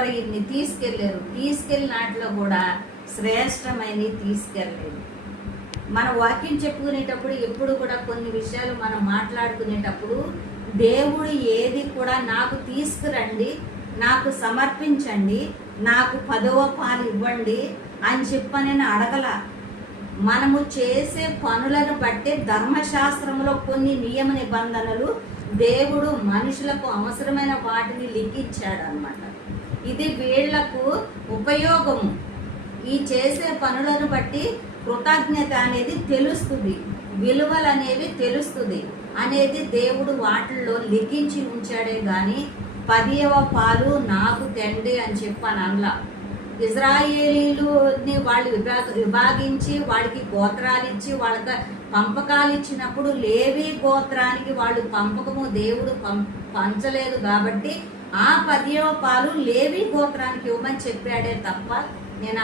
ఎవరు ఇన్ని తీసుకెళ్లారు, తీసుకెళ్ళిన వాటిలో కూడా శ్రేష్టమైన తీసుకెళ్ళలేదు. మన వాక్యం చెప్పుకునేటప్పుడు ఎప్పుడు కూడా కొన్ని విషయాలు మనం మాట్లాడుకునేటప్పుడు దేవుడు ఏది కూడా నాకు తీసుకురండి, నాకు సమర్పించండి, నాకు 10వ పాలు ఇవ్వండి అని చెప్పని అడగల. మనము చేసే పనులను బట్టి ధర్మశాస్త్రంలో కొన్ని నియమ నిబంధనలు దేవుడు మనుషులకు అవసరమైన వాటిని లిఖించాడు అన్నమాట. ఇది వీళ్లకు ఉపయోగము. ఈ చేసే పనులను బట్టి కృతజ్ఞత అనేది తెలుస్తుంది, విలువలు అనేవి తెలుస్తుంది అనేది దేవుడు వాటిల్లో లిఖించి ఉంచాడే గాని 10వ పాలు నాకు తెండి అని చెప్పాను అనలా. ఇజ్రాయేలీలుని వాళ్ళు విభాగించి వాళ్ళకి గోత్రాలు ఇచ్చి వాళ్ళకి పంపకాలు ఇచ్చినప్పుడు లేవి గోత్రానికి వాళ్ళు పంపకము దేవుడు పంచలేదు కాబట్టి ఆ 10వ పాలు లేవి గోత్రానికి ఇవ్వమని చెప్పాడే తప్ప నేను